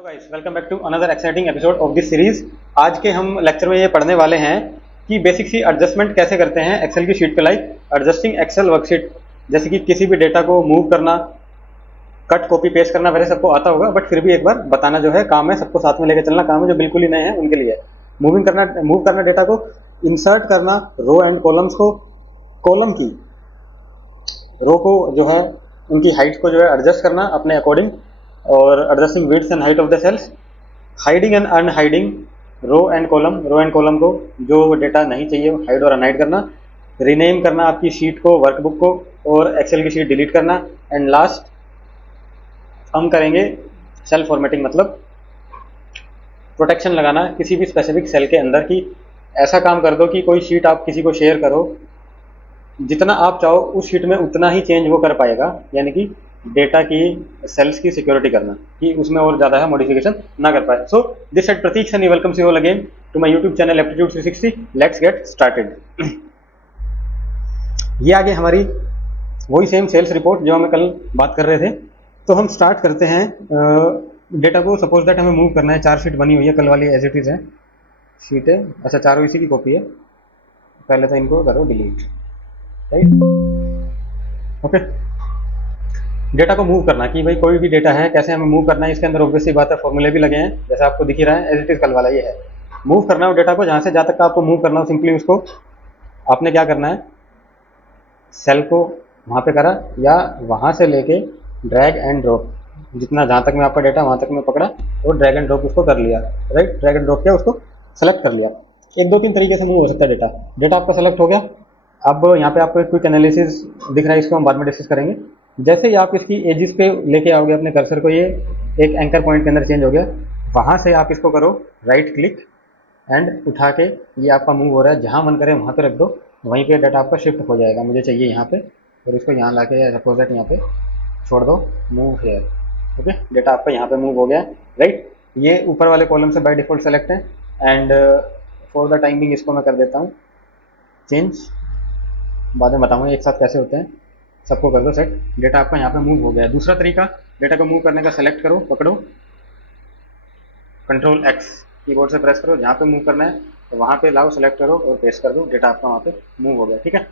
Hello guys, welcome back to another exciting episode of this series. आज के हम lecture में ये पढ़ने वाले हैं कि बेसिक सी एडजस्टमेंट कैसे करते हैं एक्सेल की शीट पे, लाइक एडजस्टिंग एक्सेल वर्कशीट। जैसे कि किसी भी डेटा को मूव करना, कट कॉपी पेस्ट करना वैसे सबको आता होगा, बट फिर भी एक बार बताना जो है काम है, सबको साथ में लेकर चलना काम है। जो बिल्कुल ही नए हैं उनके लिए मूव करना डेटा को, इंसर्ट करना रो एंड कॉलम्स को, कॉलम की रो को जो है उनकी हाइट को जो है एडजस्ट करना अपने अकॉर्डिंग, और adjusting width and height of the cells, hiding and unhiding row and column को जो डेटा नहीं चाहिए हाइड और अनहाइड करना, रीनेम करना आपकी शीट को, वर्कबुक को, और एक्सेल की शीट डिलीट करना। एंड लास्ट हम करेंगे सेल फॉर्मेटिंग, मतलब प्रोटेक्शन लगाना किसी भी स्पेसिफिक सेल के अंदर की। ऐसा काम कर दो कि कोई शीट आप किसी को शेयर करो, जितना आप चाहो उस शीट में उतना ही चेंज वो कर पाएगा, यानी कि डेटा की सेल्स की सिक्योरिटी करना कि उसमें और ज़्यादा है मॉडिफिकेशन ना कर पाए। So this set Prateek Sunny welcomes you all again to my YouTube channel aptitude 360। Let's get started. ये आगे हमारी वही सेम सेल्स रिपोर्ट जो हमें कल बात कर रहे थे। तो हम स्टार्ट करते हैं डेटा को। सपोज दैट हमें मूव करना है, 4 शीट बनी हुई है, कल वाली एज इट इज़ है शीट है। अच्छा, चारों इसी की कॉपी है। पहले तो इनको करो डिलीट, राइट। ओके, डेटा को मूव करना कि भाई कोई भी डेटा है कैसे हमें मूव करना है, इसके अंदर ऑब्वियसली बात है फॉर्मूले भी लगे हैं, जैसे आपको दिख ही रहा है एज इट इज कल वाला ये है। मूव करना हो डेटा को, जहाँ से जहाँ तक का आपको मूव करना हो, सिंपली उसको आपने क्या करना है, सेल को वहाँ पे करा या वहाँ से लेके ड्रैग एंड ड्रॉप, जितना जहाँ तक में आपका डेटा वहाँ तक में पकड़ा और ड्रैग एंड ड्रॉप उसको कर लिया, राइट। ड्रैग एंड ड्रॉप किया, उसको सेलेक्ट कर लिया। 1 2 3 तरीके से मूव हो सकता है डेटा। डेटा आपका सेलेक्ट हो गया। अब यहाँ पे आपको एक क्विक एनालिसिस दिख रहा है, इसको हम बाद में डिस्कस करेंगे। जैसे ही आप इसकी एजिस पे लेके आओगे अपने कर्सर को, ये एक एंकर पॉइंट के अंदर चेंज हो गया, वहाँ से आप इसको करो राइट क्लिक एंड उठा के, ये आपका मूव हो रहा है, जहाँ मन करे वहाँ पे रख दो, वहीं पे डाटा आपका शिफ्ट हो जाएगा। मुझे चाहिए यहाँ पे, और इसको यहाँ ला के सपोज दैट यहाँ पे छोड़ दो, मूव हेयर। ओके, डेटा आपका यहाँ पे मूव हो गया, राइट। ये ऊपर वाले कॉलम से बाय डिफॉल्ट सेलेक्ट है। एंड फॉर द टाइमिंग इसको मैं कर देता हूँ चेंज, बाद में बताऊँगा एक साथ कैसे होते हैं। सबको कर दो सेट। डेटा आपका यहाँ पे मूव हो गया है। दूसरा तरीका डेटा को मूव करने का, सेलेक्ट करो, पकड़ो, कंट्रोल एक्स कीबोर्ड से प्रेस करो, जहाँ पे मूव करना है तो वहाँ पे लाओ, सेलेक्ट करो और पेस्ट कर दो, डेटा आपका वहाँ पे मूव हो गया, ठीक है।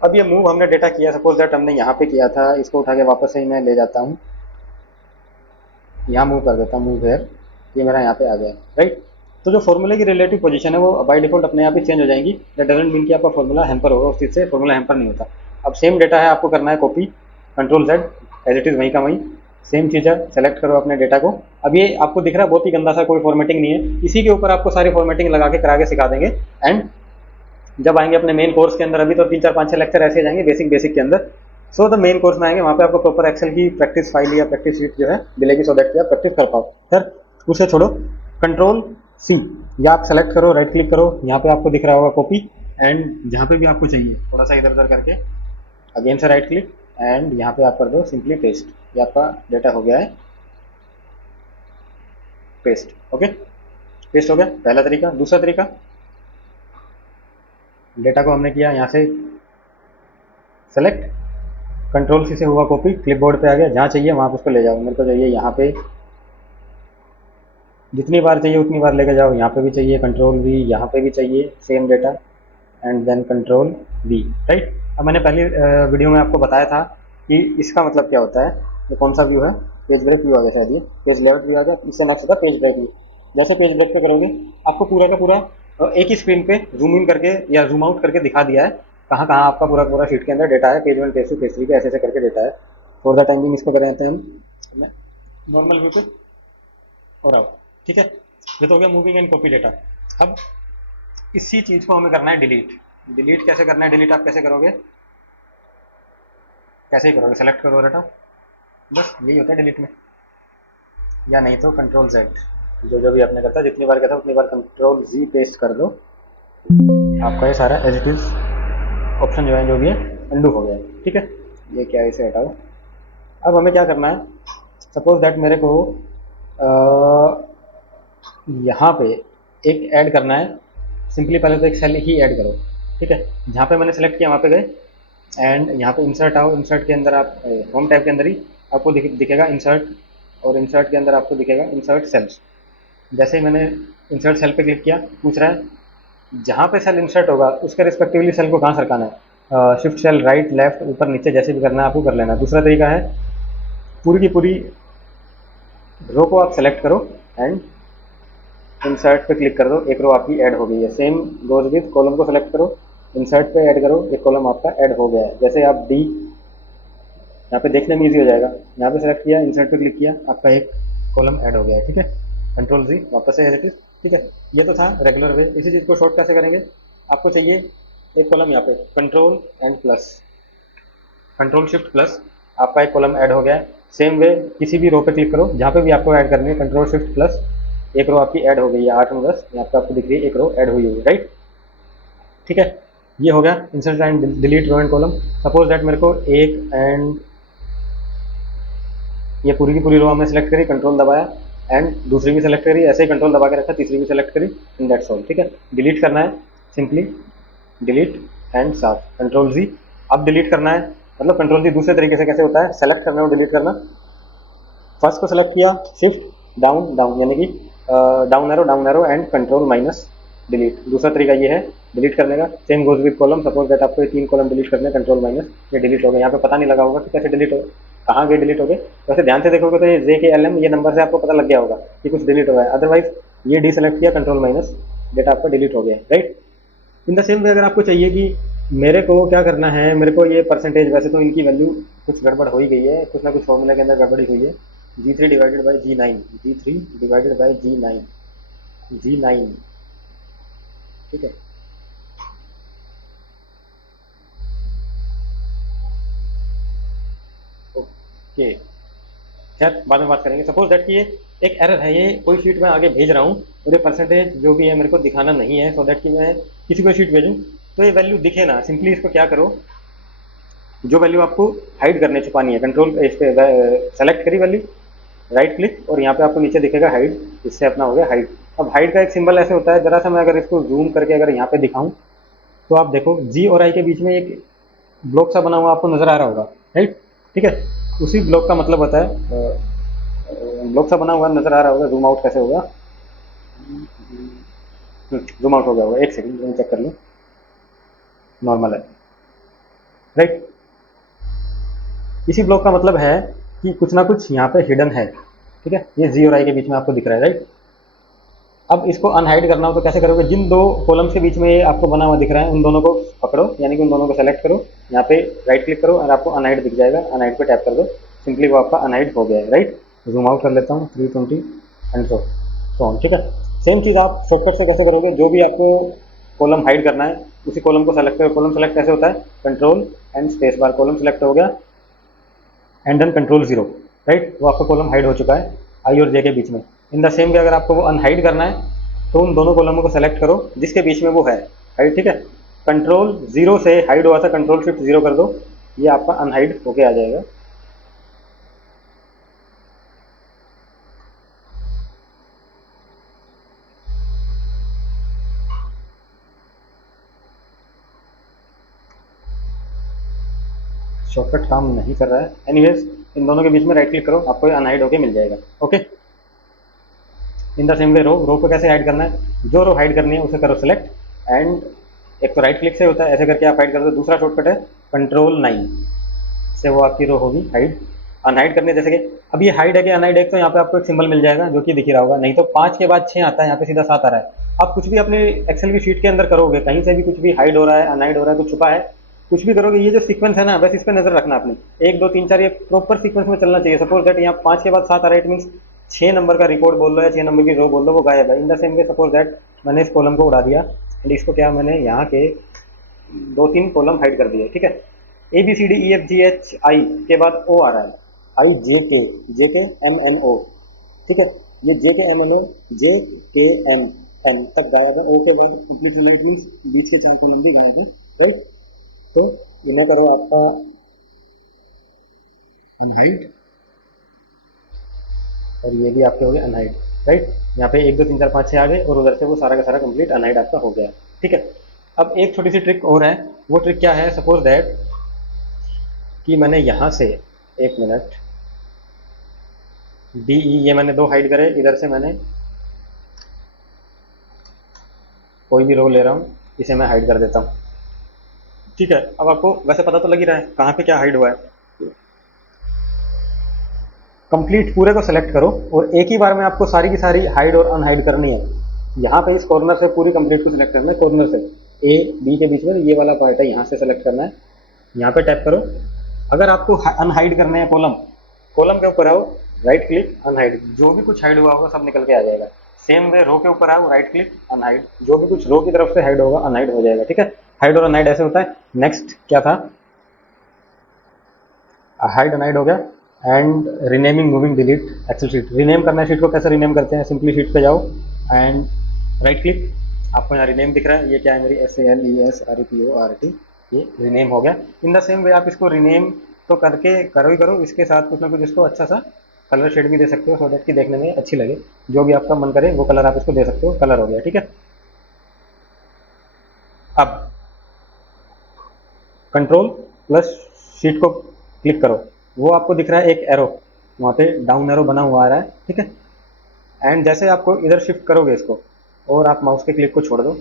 अब ये मूव हमने डेटा किया, सपोज दैट हमने यहाँ पे किया था, इसको उठा के वापस से ही मैं ले जाता हूँ, यहाँ मूव कर देता हूँ, मूव हेयर, ये मेरा यहाँ पे आ गया, राइट। तो जो फॉर्मूले की रिलेटिव पोजीशन है वो बाय डिफॉल्ट अपने आप ही चेंज हो जाएंगी। दैट डजंट मीन कि आपका फॉर्मूला हैम्पर होगा, उस चीज़ से फॉर्मूला हैम्पर नहीं होता। अब सेम डेटा है, आपको करना है copy, control Z, as it is वहीं का वहीं सेम चीज़ है। सेलेक्ट करो अपने डेटा को। अब ये आपको दिख रहा है बहुत ही गंदा सा, कोई फॉर्मेटिंग नहीं है, इसी के ऊपर आपको सारी फॉर्मेटिंग लगा के करा के सिखा देंगे। एंड जब आएंगे अपने मेन कोर्स के अंदर, अभी तो 3 4 5 6 लेक्चर ऐसे जाएंगे बेसिक के अंदर। सो द मेन कोर्स में आएंगे, वहाँ पे आपको प्रॉपर एक्सेल की प्रैक्टिस फाइल या प्रैक्टिस शीट जो है मिलेगी, सो दैट कि आप प्रैक्टिस कर पाओ। फिर उसे छोड़ो, कंट्रोल सी या आप सेलेक्ट करो, राइट क्लिक करो, यहाँ पे आपको दिख रहा होगा कॉपी, एंड जहाँ पे भी आपको चाहिए थोड़ा सा इधर उधर करके अगेन से राइट क्लिक, एंड यहाँ पे आप कर दो सिंपली पेस्ट। ये आपका डेटा हो गया है पेस्ट। ओके, पेस्ट हो गया पहला तरीका। दूसरा तरीका, डेटा को हमने किया यहाँ से सेलेक्ट, कंट्रोल सी से हुआ कॉपी, क्लिपबोर्ड पे आ गया, जहाँ चाहिए वहाँ पे उसको ले जाओ। मेरे को चाहिए यहाँ पे, जितनी बार चाहिए उतनी बार लेके जाओ। यहाँ पे भी चाहिए कंट्रोल वी, यहाँ पे भी चाहिए same data, and then control V, right. अब मैंने पहली वीडियो में आपको बताया था कि इसका मतलब क्या होता है। ये कौन सा व्यू है, पेज ब्रेक व्यू आ गया शायद, ये पेज लेआउट व्यू आ गया, इससे नेक्स्ट होता है पेज ब्रेक व्यू। जैसे पेज ब्रेक पे करोगे, आपको पूरा का पूरा एक ही स्क्रीन पे जूम इन करके या जूम आउट करके दिखा दिया है कहाँ कहाँ आपका पूरा पूरा शीट के अंदर डेटा है, पेज 1 पेज 2 पेज 3 पे ऐसे ऐसे करके डेटा है। फॉर द टाइमिंग इसको कर देते हैं हम नॉर्मल व्यू पे और आओ, ठीक है। ये तो हो गया मूविंग एंड कॉपी डेटा। अब इसी चीज़ को हमें करना है डिलीट। डिलीट कैसे करना है, डिलीट आप कैसे करोगे, कैसे ही करोगे, सेलेक्ट करो डेटा, बस यही होता है डिलीट में। या नहीं तो कंट्रोल जेड, जो भी आपने करता, जितनी बार कहता उतनी बार कंट्रोल जी पेस्ट कर दो, आपका ये सारा एज इट इज ऑप्शन जो है जो भी है अंडू हो गया, ठीक है। ये क्या है, इसे हटाओ। अब हमें क्या करना है, सपोज दैट मेरे को यहाँ पे एक ऐड करना है। सिंपली पहले तो एक सेल ही ऐड करो, ठीक है। जहाँ पे मैंने सेलेक्ट किया वहाँ पे गए, एंड यहाँ पे इंसर्ट आओ। इंसर्ट के अंदर आप होम टैब के अंदर ही आपको दिखेगा इंसर्ट और इंसर्ट के अंदर आपको दिखेगा इंसर्ट सेल्स। जैसे ही मैंने इंसर्ट सेल पे क्लिक किया, पूछ रहा है जहाँ पे सेल इंसर्ट होगा उसके रिस्पेक्टिवली सेल को कहाँ सरकाना है। शिफ्ट सेल राइट लेफ्ट ऊपर नीचे जैसे भी करना है आपको कर लेना है। दूसरा तरीका है पूरी की पूरी रो को आप सेलेक्ट करो एंड इंसर्ट पे क्लिक कर दो, एक रो आपकी ऐड हो गई है। सेम गोज विद कॉलम को सेलेक्ट करो, इंसर्ट पे ऐड करो, एक कॉलम आपका ऐड हो गया है। जैसे आप डी यहाँ पे देखने में इजी हो जाएगा, यहाँ पे सेलेक्ट किया, इंसर्ट पे क्लिक किया, आपका एक कॉलम ऐड हो गया है। ठीक है, कंट्रोल जी वापस से एज इट इज। ठीक है, ये तो था रेगुलर वे। इसी चीज़ को शॉर्ट कैसे करेंगे, आपको चाहिए एक कॉलम यहाँ पे control and plus, control shift plus, आपका एक कॉलम ऐड हो गया है। सेम वे किसी भी रो पे क्लिक करो जहाँ पे भी आपको ऐड करनी है, कंट्रोल शिफ्ट प्लस, एक रो आपकी ऐड हो गई है 8 में 10, यहाँ पे आपको दिख रही है एक रो ऐड हुई है, राइट। ठीक है, ये हो गया insert and delete row and column. Suppose that मेरे को एक एंड ये पूरी की पूरी रो हमने सेलेक्ट करी, कंट्रोल दबाया एंड दूसरी भी सेलेक्ट करी, ऐसे ही कंट्रोल दबा के रखा, तीसरी भी सेलेक्ट करी, एंड दैट्स ऑल। ठीक है, डिलीट करना है सिंपली डिलीट एंड साफ, कंट्रोल जी। अब डिलीट करना है, मतलब कंट्रोल जी दूसरे तरीके से कैसे होता है, सेलेक्ट करना और डिलीट करना। फर्स्ट को सेलेक्ट किया, शिफ्ट डाउन डाउन यानी कि down arrow and control minus delete. दूसरा तरीका ये है डिलीट करने का। Same goes with column, suppose that आपको ये 3 कॉलम डिलीट करने, कंट्रोल माइनस, ये डिलीट हो गए। यहाँ पे पता नहीं लगा होगा कि कैसे डिलीट हो, कहाँ गए डिलीट हो गए। वैसे ध्यान से देखोगे तो ये जे के एल एम ये नंबर से आपको पता लग गया होगा कि कुछ डिलीट हो गया है। अदरवाइज ये डी सेलेक्ट किया, कंट्रोल माइनस, डेटा आपका डिलीट हो गया, राइट। इन द सेम वे अगर आपको चाहिए कि मेरे को क्या करना है, मेरे को ये परसेंटेज, वैसे तो इनकी वैल्यू कुछ गड़बड़ हो ही गई है, कुछ ना कुछ फॉर्मूले के अंदर गड़बड़ी हुई है। G3 divided by G9, G3 divided by G9, G9। ठीक है, ओके, खैर बाद में बात करेंगे। सपोज दैट कि ये एक एरर है, ये कोई शीट में आगे भेज रहा हूँ और ये परसेंटेज जो भी है मेरे को दिखाना नहीं है, सो दैट कि मैं किसी को शीट भेजूँ तो ये वैल्यू दिखे ना। सिंपली इसको क्या करो, जो वैल्यू आपको हाइड करने छुपानी है, कंट्रोल इस पे सेलेक्ट करी वैल्यू, राइट क्लिक और यहाँ पे आपको नीचे दिखेगा हाइड, इससे अपना हो गया हाइड। अब हाइड का एक सिंबल ऐसे होता है, जरा सा मैं अगर इसको जूम करके अगर यहाँ पे दिखाऊं तो आप देखो जी और आई के बीच में एक ब्लॉक सा बना हुआ आपको नजर आ रहा होगा, राइट। ठीक है, उसी ब्लॉक का मतलब होता है ब्लॉक सा बना हुआ नजर आ रहा होगा। जूम आउट कैसे होगा, जूम आउट हो गया होगा, एक सेकंड मैं चेक कर लूँ, नॉर्मल है, राइट। इसी ब्लॉक का मतलब है कि कुछ ना कुछ यहाँ पे हिडन है। ठीक है, ये जी और आई के बीच में आपको दिख रहा है, राइट। अब इसको अनहाइड करना हो तो कैसे करोगे, जिन दो कॉलम्स के बीच में ये आपको बना हुआ दिख रहा है उन दोनों को पकड़ो, यानी कि उन दोनों को सेलेक्ट करो, यहाँ पे राइट क्लिक करो और आपको अनहाइड दिख जाएगा, अनहाइड पे टैप कर दो, सिंपली वो आपका अनहाइड हो गया है, राइट। जूम आउट कर लेता हूँ 320 एंड सो ऑन। ठीक है, सेम चीज़ आप शॉर्टकट से कैसे करोगे, जो भी आपको कॉलम हाइड करना है उसी कॉलम को सेलेक्ट करो। कॉलम सेलेक्ट कैसे होता है, control and space bar, column select हो गया and then control zero, right. वो आपका कॉलम हाइड हो चुका है आई और जे के बीच में। इन द सेम वे अगर आपको वो अनहाइड करना है तो उन दोनों कॉलमों को सेलेक्ट करो जिसके बीच में वो है हाइड। ठीक है, कंट्रोल जीरो से हाइड हुआ था, कंट्रोल शिफ्ट जीरो कर दो, ये आपका अनहाइड होके आ जाएगा। शॉर्टकट काम नहीं कर रहा है, एनीवेज इन दोनों के बीच में राइट क्लिक करो, आपको अनहाइड होके मिल जाएगा। Okay, in the same way row को कैसे हाइड करना है, जो रो हाइड करनी है उसे करो सेलेक्ट एंड एक तो राइट क्लिक से होता है, ऐसे करके आप हाइड कर दो। दूसरा शॉर्टकट है कंट्रोल 9 से, वो आपकी रो होगी हाइड। अनहाइड करने जैसे कि अब ये हाइड है कि अनहाइड है, तो यहाँ पे आपको एक सिंबल मिल जाएगा जो कि दिख ही रहा होगा, नहीं तो 5 के बाद 6 आता है, यहाँ पे सीधा 7 आ रहा है। आप कुछ भी अपने एक्सेल की शीट के अंदर करोगे, कहीं से भी कुछ भी हाइड हो रहा है, अनहाइड हो रहा है, कुछ छुपा है, कुछ भी करोगे, ये जो सीक्वेंस है ना, बस इस पर नजर रखना आपने, 1 2 3 4 ये प्रॉपर सीक्वेंस में चलना चाहिए। सपोज दैट यहाँ 5 के बाद 7 आ रहा है, इट मीन्स 6 नंबर का रिकॉर्ड बोल रहा है, 6 नंबर की रो बोल रहा है, वो गायब है। इन the same way suppose that मैंने इस कॉलम को उड़ा दिया एंड इसको क्या, मैंने यहाँ के 2 3 कॉलम हाइड कर दिए। ठीक है, A B C D E F G H I के बाद ओ आ रहा है, आई जे के एम एन ओ। ठीक है, ये जे के एम एन ओ, जे के एम एन तक गायब है, ओ के बाद कंप्लीट होना, इट मीन्स बीच के 4 कॉलम भी गायब है, राइट। तो इन्हें करो आपका अनहाइड और ये भी आपके हो गए अनहाइड, राइट। यहाँ पे 1 2 3 4 5 6 आ गए और उधर से वो सारा का सारा कंप्लीट अनहाइड आपका हो गया। ठीक है, अब एक छोटी सी ट्रिक और है, वो ट्रिक क्या है, सपोज दैट कि मैंने यहाँ से, एक मिनट, डी ई ये मैंने 2 हाइड करे, इधर से मैंने कोई भी रो ले रहा हूँ, इसे मैं हाइड कर देता हूँ। ठीक है, अब आपको वैसे पता तो लग ही रहा है कहाँ पे क्या हाइड हुआ है। कंप्लीट पूरे को सेलेक्ट करो और एक ही बार में आपको सारी की सारी हाइड और अनहाइड करनी है। यहाँ पे इस कॉर्नर से पूरी कंप्लीट को सिलेक्ट करना है, कॉर्नर से ए बी के बीच में ये वाला पार्ट है, यहाँ से सेलेक्ट करना है, यहाँ पे टैप करो। अगर आपको अनहाइड करना है कॉलम, कॉलम के ऊपर आओ, राइट क्लिक अनहाइड, जो भी कुछ हाइड हुआ होगा सब निकल के आ जाएगा। सेम वे रो के ऊपर आओ, राइट क्लिक अनहाइड, जो भी कुछ रो की तरफ से हाइड होगा अनहाइड हो जाएगा। ठीक है, हाइड और अनहाइड ऐसे होता है। नेक्स्ट क्या था, हाइड अनहाइड हो गया। And renaming moving delete excel sheet, rename करना है शीट को, कैसे रीनेम करते हैं, सिंपली शीट पे जाओ एंड राइट क्लिक, आपको यहाँ रीनेम दिख रहा है, ये क्या है मेरी SALESREPORT, ये रीनेम हो गया। इन द सेम वे आप इसको रीनेम तो करके करो ही करो, इसके साथ कुछ ना कुछ इसको अच्छा सा कलर शेड भी दे सकते हो, सो दैट कि देखने में अच्छी लगे। जो भी आपका मन करे वो कलर आप इसको दे सकते हो, कलर हो गया। ठीक है, अब कंट्रोल प्लस शीट को क्लिक करो, वो आपको दिख रहा है एक एरो, वहाँ पे डाउन एरो बना हुआ आ रहा है। ठीक है, एंड जैसे आपको इधर शिफ्ट करोगे इसको और आप माउस के क्लिक को छोड़ दो,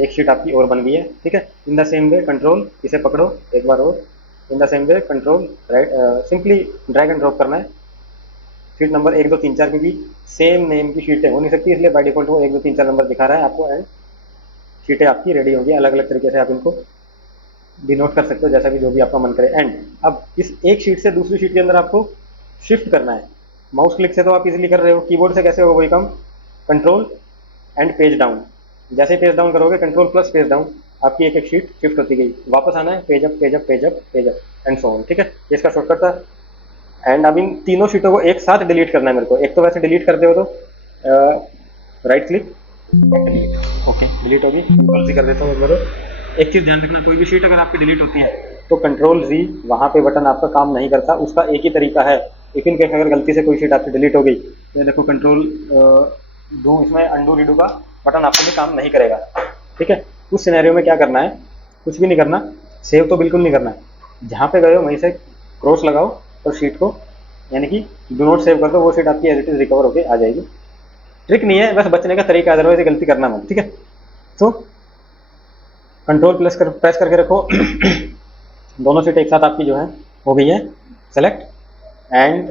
एक शीट आपकी और बन गई है। ठीक है, इन द सेम वे कंट्रोल, इसे पकड़ो एक बार और, इन the same way control right, simply drag and drop करना है शीट नंबर 1 2 3 4, क्योंकि सेम नेम की शीटें हो नहीं सकती, इसलिए बाय डिफॉल्ट वो 1 2 3 4 नंबर दिखा रहा है आपको। एंड शीटें आपकी रेडी होंगी, अलग अलग तरीके से आप इनको डिनोट कर सकते हो, जैसा भी जो भी आपका मन करे। एंड अब इस एक शीट से दूसरी शीट के अंदर आपको शिफ्ट करना है, माउस क्लिक से तो आप इजीली कर रहे हो, कीबोर्ड से कैसे होगा वही काम, कंट्रोल एंड पेज डाउन, जैसे पेज डाउन करोगे कंट्रोल प्लस पेज डाउन, आपकी एक एक शीट शिफ्ट होती गई, वापस आना है page up page up page up page up and so on. ठीक है, ये इसका शॉर्टकट था। एंड अब इन तीनों शीटों को एक साथ डिलीट करना है मेरे को। एक तो वैसे डिलीट करते हो तो राइट क्लिक, ओके डिलीट होगी, कंट्रोल जी कर देता हूँ मेरे। एक चीज़ ध्यान रखना, कोई भी शीट अगर आपकी डिलीट होती है तो कंट्रोल जी वहाँ पे बटन आपका काम नहीं करता, उसका एक ही तरीका है। इफ इन केस अगर गलती से कोई शीट आपकी डिलीट हो गई, ये देखो कंट्रोल डू, इसमें अंडू रीडू का बटन आपको भी काम नहीं करेगा। ठीक है, उस सिनेरियो में क्या करना है, कुछ भी नहीं करना, सेव तो बिल्कुल नहीं करना है, जहाँ पे गए हो वहीं से क्रॉस लगाओ और शीट को यानी कि डू नॉट सेव कर दो, वो शीट आपकी एज इट इज रिकवर होकर आ जाएगी। ट्रिक नहीं है, बस बचने का तरीका, अदरवाइज गलती करना मत। ठीक है, तो कंट्रोल प्रेस करके रखो दोनों सीट एक साथ आपकी जो है हो गई है सेलेक्ट, एंड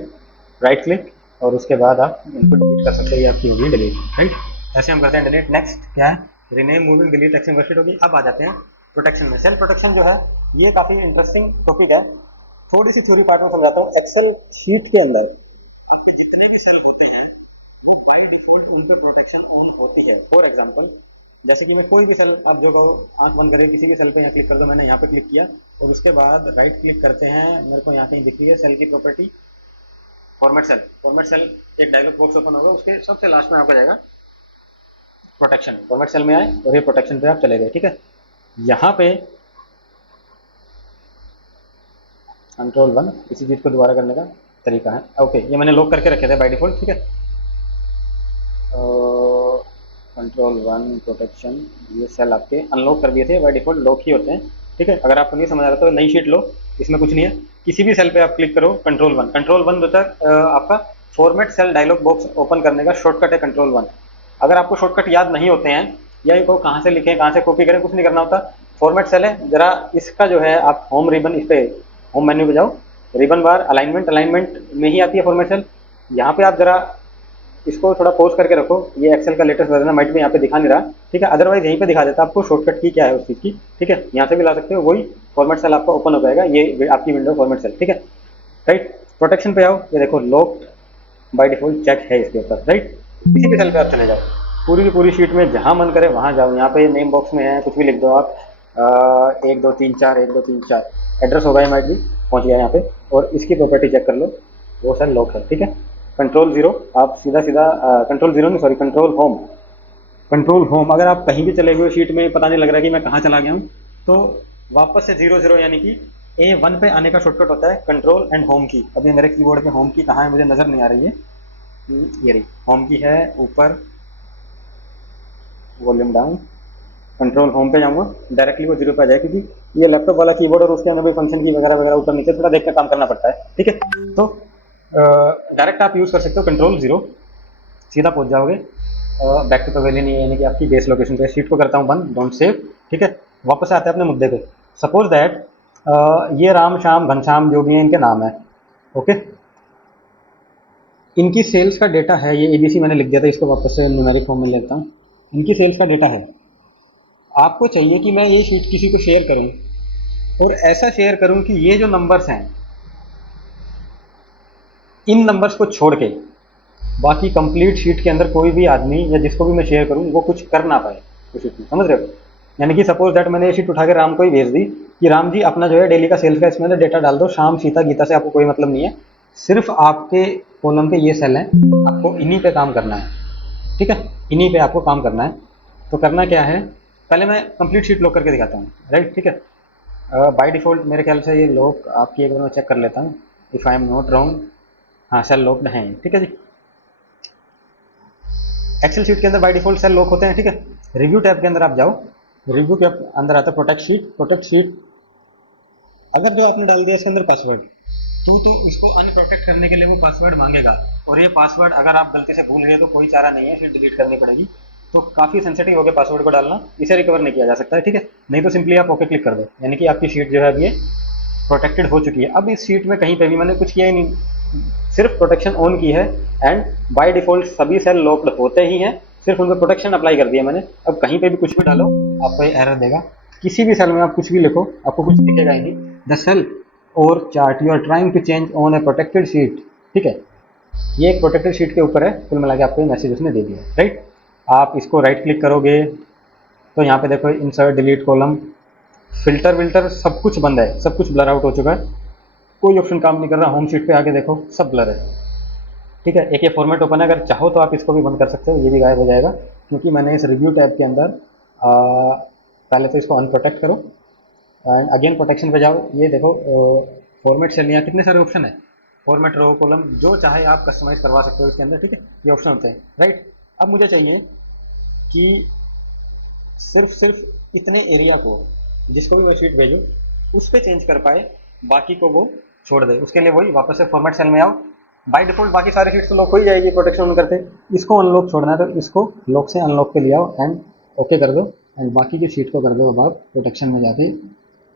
राइट क्लिक, और उसके बाद आप इनको डिलीट कर सकते हो, ये आपकी होगी डिलीट। राइट, ऐसे हम करते हैं डिलीट। नेक्स्ट क्या है, rename moving delete action worksheet होगी। अब आ जाते हैं प्रोटेक्शन में। सेल प्रोटेक्शन जो है ये काफ़ी इंटरेस्टिंग टॉपिक है, थोड़ी सी थ्योरी पार्ट में समझाता हूँ। एक्सेल शीट के अंदर आपके जितने भी सेल होते हैं वो बाय डिफॉल्ट उन पे प्रोटेक्शन ऑन होती है। फॉर एग्जांपल, जैसे कि मैं कोई भी सेल, आप जो कहो आंख बंद करके किसी भी सेल पे यहाँ क्लिक कर दो, मैंने यहाँ पे क्लिक किया और उसके बाद राइट क्लिक करते हैं, मेरे को यहाँ कहीं दिख रही है सेल की property, format cell, format cell, एक डायलॉग बॉक्स ओपन होगा, उसके सबसे लास्ट में आपको जाएगा प्रोटेक्शन, फॉर्मेट सेल में आए और ये प्रोटेक्शन पे आप चले गए। ठीक है, यहाँ पे कंट्रोल 1 इसी चीज़ को दोबारा करने का तरीका है। ओके, ये मैंने लॉक करके रखे थे बाय डिफॉल्ट। ठीक है, कंट्रोल 1 प्रोटेक्शन, ये सेल आपके अनलॉक कर दिए थे, बाय डिफॉल्ट लॉक ही होते हैं। ठीक है, अगर आपको नहीं समझ आ रहा तो नई शीट लो, इसमें कुछ नहीं है, किसी भी सेल पे आप क्लिक करो, कंट्रोल 1, कंट्रोल 1 होता है आपका format cell dialog box open करने का शॉर्टकट है कंट्रोल 1। अगर आपको शॉर्टकट याद नहीं होते हैं या इनको कहाँ से लिखें कहाँ से कॉपी करें, कुछ नहीं करना होता, फॉर्मेट सेल है, जरा इसका जो है आप होम रिबन, इस पे होम मेन्यू पे जाओ, रिबन बार अलाइनमेंट, अलाइनमेंट में ही आती है फॉर्मेट सेल, यहाँ पे आप जरा इसको थोड़ा पोस्ट करके रखो, ये एक्सेल का लेटेस्ट वर्जन है, माइट में यहाँ पे दिखा नहीं रहा। ठीक है, अदरवाइज यहीं पे दिखा देता आपको शॉर्टकट की क्या है उस चीज़ की। ठीक है, यहाँ से भी ला सकते हो, वही फॉर्मेट सेल आपका ओपन हो जाएगा, ये आपकी विंडो फॉर्मेट सेल। ठीक है, राइट, प्रोटेक्शन पे आओ, ये देखो लॉक्ड बाय डिफॉल्ट चेक है इसके ऊपर। राइट, किसी भी सेल पे आप चले जाओ, पूरी की पूरी शीट में जहाँ मन करे वहाँ जाओ, यहाँ पे नेम बॉक्स में है कुछ भी लिख दो आप, 1 2 3 4 1 2 3 4 एड्रेस होगा, माइट भी पहुँच गया यहाँ पे, और इसकी प्रॉपर्टी चेक कर लो, वो सेल लॉक है। ठीक है, कंट्रोल 0 आप सीधा सीधा, कंट्रोल 0 नहीं sorry control home, control home, अगर आप कहीं भी चले गए शीट में पता नहीं लग रहा कि मैं कहाँ चला गया हूँ, तो वापस से 0 0 यानी कि A1 पे आने का शॉर्टकट होता है कंट्रोल एंड होम की। अभी मेरे कीबोर्ड पे होम की कहाँ है मुझे नज़र नहीं आ रही है, ये रही होम की है ऊपर, वॉल्यूम डाउन, कंट्रोल होम पे जाऊँगा डायरेक्टली वो 0 पे आ जाए, क्योंकि ये लैपटॉप वाला कीबोर्ड और उसके अंदर भी फंक्शन की वगैरह वगैरह ऊपर नीचे थोड़ा देख कर काम करना पड़ता है। ठीक है, तो डायरेक्ट आप यूज़ कर सकते हो कंट्रोल 0, सीधा पहुंच जाओगे बैक टू पवेलियन, यानी कि आपकी बेस लोकेशन पे। शीट को करता हूँ बंद, डोंट सेव। ठीक है, वापस आते हैं अपने मुद्दे पे। सपोज दैट ये राम श्याम घनश्याम जो भी है इनके नाम है, ओके। इनकी सेल्स का डेटा है, ये एबीसी मैंने लिख दिया था, इसको वापस से न्यूमेरिक फॉर्म में लेता हूँ। इनकी सेल्स का डेटा है। आपको चाहिए कि मैं ये शीट किसी को शेयर करूं, और ऐसा शेयर करूं कि ये जो नंबर्स हैं, इन नंबर्स को छोड़ के बाकी कंप्लीट शीट के अंदर कोई भी आदमी या जिसको भी मैं शेयर करूं वो कुछ कर ना पाए उस शीट में, समझ रहे हो? यानी कि सपोज दैट मैंने ये शीट उठा के राम को ही भेज दी कि राम जी अपना जो है डेली का सेल्स का इसमें डेटा डाल दो, श्याम सीता गीता से आपको कोई मतलब नहीं है, सिर्फ आपके कॉलम पे ये सेल हैं, आपको इन्हीं पे काम करना है। ठीक है, इन्हीं पे आपको काम करना है। तो करना क्या है, पहले मैं कंप्लीट शीट लॉक करके दिखाता हूँ, राइट? ठीक है, बाय डिफ़ॉल्ट मेरे ख्याल से ये लॉक आपकी, एक बार मैं चेक कर लेता हूँ if I am not wrong. हाँ, सेल लॉक्ड हैं, ठीक है जी। एक्सेल शीट के अंदर बाय डिफ़ॉल्ट सेल लॉक होते हैं, ठीक है। रिव्यू टैब के अंदर आप जाओ, रिव्यू के अंदर आता है प्रोटेक्ट शीट। प्रोटेक्ट शीट, अगर जो आपने डाल दिया इसके अंदर पासवर्ड, तो इसको अनप्रोटेक्ट करने के लिए वो पासवर्ड मांगेगा, और ये पासवर्ड अगर आप गलती से भूल गए तो कोई चारा नहीं है, फिर डिलीट करनी पड़ेगी। तो काफ़ी सेंसिटिव हो गया पासवर्ड को डालना, इसे रिकवर नहीं किया जा सकता है, ठीक है। नहीं तो सिंपली आप ओके क्लिक कर दो, यानी कि आपकी शीट जो है अभी ये प्रोटेक्टेड हो चुकी है। अब इस शीट में कहीं पे भी मैंने कुछ किया ही नहीं, सिर्फ प्रोटेक्शन ऑन की है, एंड बाय डिफ़ॉल्ट सभी सेल लॉक्ड होते ही हैं, सिर्फ उन पर प्रोटेक्शन अप्लाई कर दिया मैंने। अब कहीं पे भी कुछ भी डालो आपको ये एरर देगा। किसी भी सेल में आप कुछ भी लिखो आपको कुछ दिखेगा ही नहीं। द सेल और chart you are trying to change on a protected sheet, ठीक है, ये एक प्रोटेक्टेड शीट के ऊपर है। कुल मिला के आपको मैसेज उसने दे दिया, राइट। आप इसको राइट क्लिक करोगे तो यहाँ पे देखो इंसर्ट डिलीट कॉलम, फिल्टर विल्टर सब कुछ बंद है, सब कुछ ब्लर आउट हो चुका है, कोई ऑप्शन काम नहीं कर रहा। होम शीट पे आके देखो सब ब्लर है, ठीक है। एक ये फॉर्मेट ओपन है, अगर चाहो तो आप इसको भी बंद कर सकते हो, ये भी गायब हो जाएगा, क्योंकि मैंने इस रिव्यू टैब के अंदर पहले तो इसको अनप्रोटेक्ट करो एंड अगेन प्रोटेक्शन पे जाओ। ये देखो फॉर्मेट सेल, यहाँ कितने सारे ऑप्शन है, फॉर्मेट रो कॉलम, जो चाहे आप कस्टमाइज करवा सकते हो इसके अंदर, ठीक है। ये ऑप्शन होते हैं, राइट। अब मुझे चाहिए कि सिर्फ इतने एरिया को, जिसको भी मैं शीट भेजूँ उस पर चेंज कर पाए, बाकी को वो छोड़ दे। उसके लिए वही वापस से फॉर्मेट सेल में आओ, बाय डिफॉल्ट बाकी सारी शीट्स तो लॉक हो ही जाएगी प्रोटेक्शन ऑन करते। इसको अनलॉक छोड़ना है तो इसको लॉक से अनलॉक पे ले आओ एंड ओके कर दो, एंड बाकी की शीट को कर दो अब आप प्रोटेक्शन में जाके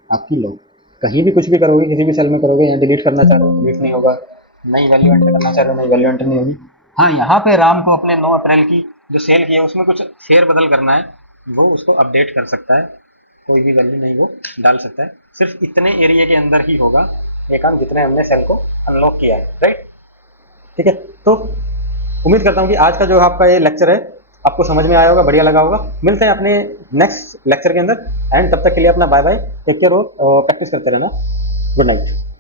आपकी लॉक। कहीं भी कुछ भी करोगे, किसी भी सेल में करोगे, यहाँ डिलीट करना चाह रहे हो डिलीट नहीं होगा, नई वैल्यू एंटर करना चाह रहे हो नई वैल्यू एंटर नहीं होगी। हाँ, यहाँ पे राम को अपने 9 अप्रैल की जो सेल की है उसमें कुछ फेर बदल करना है, वो उसको अपडेट कर सकता है, कोई भी वैल्यू नहीं वो डाल सकता है। सिर्फ इतने एरिया के अंदर ही होगा ये काम, जितने हमने सेल को अनलॉक किया है, राइट। ठीक है, तो उम्मीद करता हूँ कि आज का जो आपका ये लेक्चर है आपको समझ में आया होगा, बढ़िया लगा होगा। मिलते हैं अपने नेक्स्ट लेक्चर के अंदर, एंड तब तक के लिए अपना बाय बाय, टेक केयर और प्रैक्टिस करते रहना। Good night.